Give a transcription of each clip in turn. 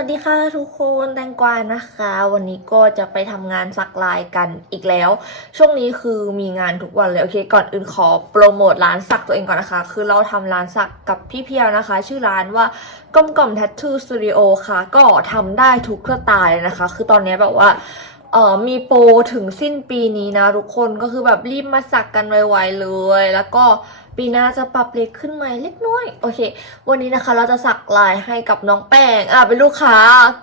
วัสดีค่ะทุกคนแตงกวานะคะ วันนี้ก็จะไปทำงานสักลายกันอีกแล้ว ช่วงนี้คือมีงานทุกวันเลยโอเค ก่อนอื่นขอโปรโมทร้านสักตัวเองก่อนนะคะ คือเราทำร้านสักกับพี่เพียวนะคะ ชื่อร้านว่าก้มกล่อมแท t ทูสตูดิโอค่ะ ก็ทำได้ทุกเครือตายเลยนะคะ คือตอนนี้แบบว่าเออมีโปรถึงสิ้นปีนี้นะทุกคนก็คือแบบรีบมาสักกันไวๆเลย แล้วก็ ปีหน้าจะปรับเล็กขึ้นมาเล็กน้อย โอเค วันนี้นะคะเราจะสักลายให้กับน้องแป้ง อะเป็นลูกค้า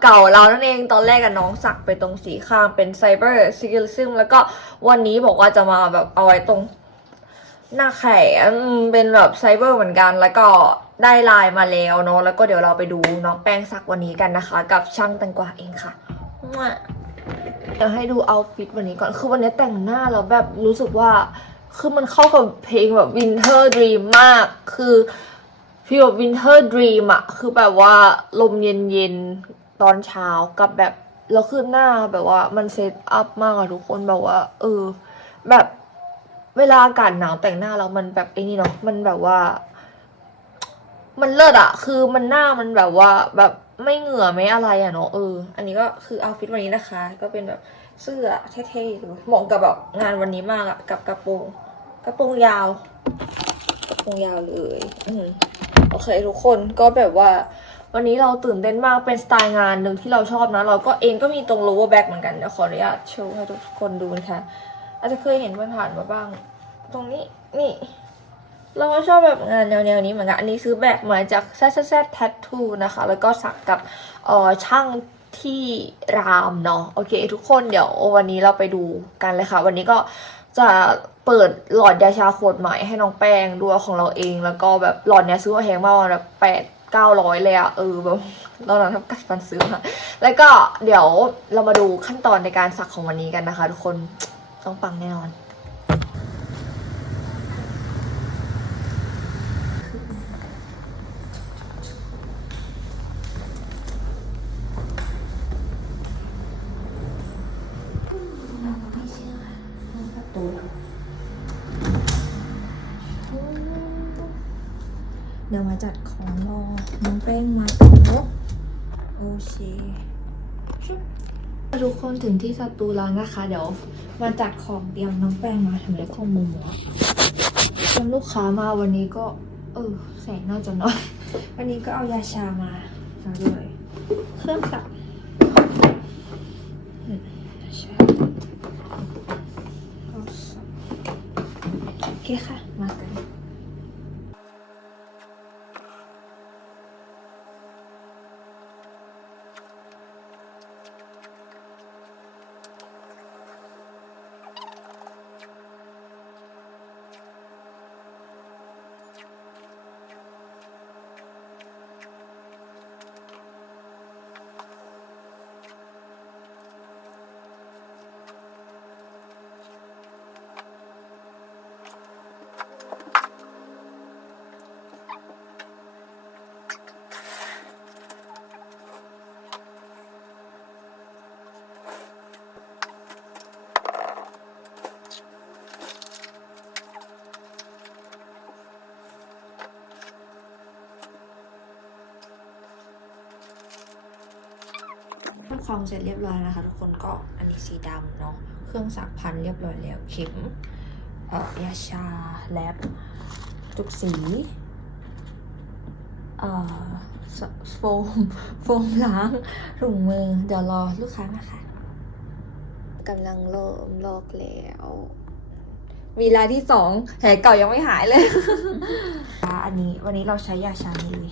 เก่าเรานั่นเอง ตอนแรกกับน้องสักไปตรงสีข้างเป็นไซเบอร์ซิลซึมแล้วก็วันนี้บอกว่าจะมาแบบเอาไว้ตรงหน้าแขนเป็นแบบไซเบอร์เหมือนกัน แล้วก็ได้ลายมาแล้วเนาะ แล้วก็เดี๋ยวเราไปดูน้องแป้งสักวันนี้กันนะคะ กับช่างแตงกวาเองค่ะเดี๋ยวให้ดูเอาฟิตวันนี้ก่อน คือวันนี้แต่งหน้าแล้วแบบรู้สึกว่า คือมันเข้ากับเพลงแบบ Winter Dream มาก คือฟีลแบบ Winter Dream อะคือแบบว่าลมเย็นๆ ตอนเช้ากับแบบแล้วคือหน้าแบบว่ามันเซตอัพมากอะทุกคนแบบว่า เออ แบบเวลาอากาศหนาวแต่งหน้าแล้วมันแบบไอ้นี่เนาะมันแบบว่า มันเลิศอะคือมันหน้ามันแบบว่าแบบไม่เหงื่อไม่อะไรอะเนาะเออ อันนี้ก็คือเอาฟิตวันนี้นะคะ ก็เป็นแบบเสื้อเท่ๆเลยเหมาะกับแบบงานวันนี้มากอะกับกระโปรง กระโปรงยาวกระโปรงยาวเลย อืมโอเคทุกคนก็แบบว่า วันนี้เราตื่นเต้นมากเป็นสไตล์งานหนึ่งที่เราชอบนะ เราก็เองก็มีตรง lower back เหมือนกันเดี๋ยวขออนุญาตโชว์ให้ทุกคนดูนะคะอาจจะเคยเห็นผ่านๆมาบ้าง ตรงนี้นี่ เราก็ชอบแบบงานแนวๆนี้เหมือนกันอันนี้ซื้อแบบมาจาก z z z Tattoo นะคะ แล้วก็สักกับเอ่อช่างที่รามเนาะโอเค ทุกคนเดี๋ยววันนี้เราไปดูกันเลยค่ะ วันนี้ก็ จะเปิดหลอดยาชาขวดใหม่ให้น้องแป้งด้วยของเราเอง แล้วก็แบบหลอดเนี้ยซื้อมาแพงมากแบบแปดเก้าร้อยเลยอะเออแบบตอนนั้นทำกัดฟันซื้อมาแล้วก็เดี๋ยวเรามาดูขั้นตอนในการสักของวันนี้กันนะคะ ทุกคนต้องปังแน่นอน เดี๋ยวมาจัดของรอน้องแป้งมาถึงเนอะโอเคชุบทุกคนถึงที่สตูแล้วนะคะ เดี๋ยวมาจัดของเตรียมน้องแป้งมาทำเล็บของมุมหัวเตรียมลูกค้ามาวันนี้ก็ เออแสงน่าจะน้อยวันนี้ก็เอายาชามามาด้วยเครื่องสักอืมยาชาโอเคค่ะ มากันทำความเสร็จเรียบร้อยนะคะ ทุกคนก็อันนี้สีดำเนาะเครื่องสักพันเรียบร้อยแล้วเข็มเอ่อยาชาแลบทุกสีเอ่อสโฟมโฟมล้างถุงมือ เดี๋ยวรอลูกค้านะคะกำลังเริ่มลอกแล้ว มีรายที่สองแผลเก่ายังไม่หายเลย อันนี้วันนี้เราใช้ยาชานี้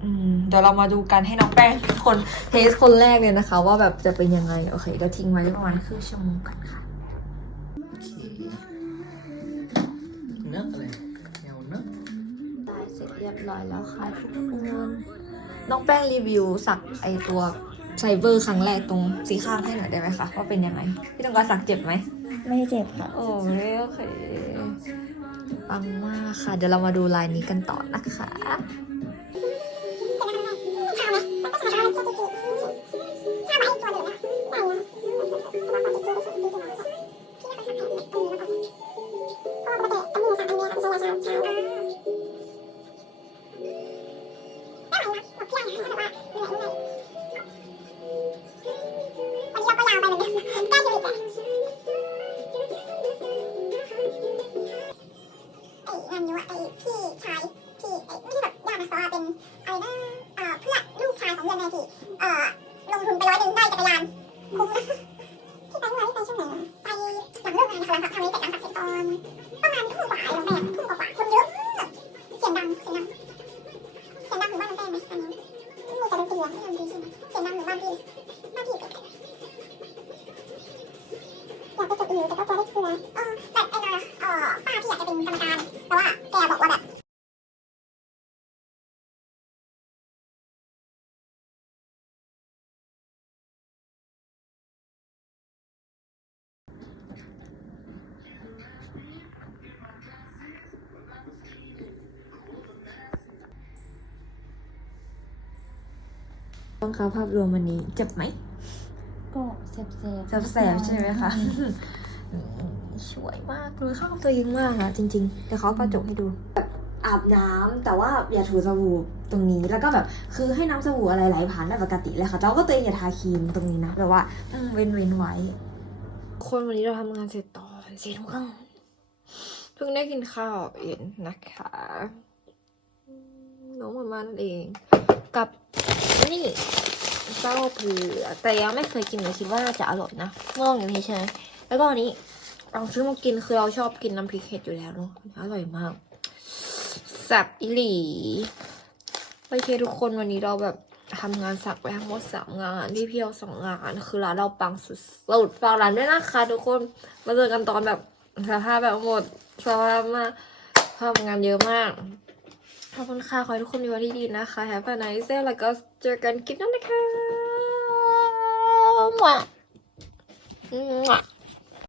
เลยอืมเดี๋ยวเรามาดูกันให้น้องแป้งเป็นคนเทสคนแรกเลยนะคะ ว่าแบบจะเป็นยังไง โอเค ก็ทิ้งไว้ประมาณครึ่งชั่วโมงกันค่ะเนื้ออะไรแนวเนื้อได้เสร็จเรียบร้อยแล้วค่ะทุกคนน้องแป้งรีวิวสักไอตัวไซเบอร์ครั้งแรกตรงสีข้างให้หน่อยได้ไหมคะว่าเป็นยังไงพี่ต้องการสักเจ็บไหมไม่เจ็บค่ะ โอ้ยโอเคปังมากค่ะ เดี๋ยวเรามาดูลายนี้กันต่อนะคะ แต่ก็กลัวได้เครือเออแต่ไอ้นอยเออป้าที่อยากจะเป็นกรรมการแต่ว่าแกบอกว่าแบบบ้างคะภาพรวมวันนี้เจ็บไหมก็แซ่บๆแสบๆใช่ไหมคะ สวยมากเลยเข้ากับตัวเองมากนะจริงๆเดี๋ยวเขาเอากระจกให้ดูแบบอาบน้ำแต่ว่าอย่าถูสบู่ตรงนี้แล้วก็แบบคือให้น้ำสบู่อะไรไหลผ่านได้ปกติเลยค่ะแต่ว่าก็ตัวเองอย่าทาครีมตรงนี้นะแบบว่าอืมเว้นเว้นไว้ คนวันนี้เราทำงานเสร็จตอนสี่ทุ่มครึ่งเพิ่งได้กินข้าวเองนะคะอืมน้องมาม่านั่นเอง กับนี่เต้าเผือกแต่ยังไม่เคยกินเลยคิดว่าน่าจะอร่อยนะเมื่อลองอย่างนี้ใช่ไหมแล้วก็อันนี้ เราซื้อมากินคือเราชอบกินน้ำพริกเห็ดอยู่แล้วเนาะอร่อยมากแซ่บอิหลีโอเคทุกคนวันนี้เราแบบทำงานสักไปทั้งหมดสามงานพี่เพียวสองงาน คือร้านเราปังสุดๆฝากร้านด้วยนะคะทุกคนมาเจอกันตอนแบบสภาพแบบหมดสภาพมากทำงานเยอะมากขอบคุณค่ะขอให้ทุกคนมีวันที่ดีนะคะ Have a nice day แล้วก็เจอกันคลิปหน้านะคะมั่วมั่ว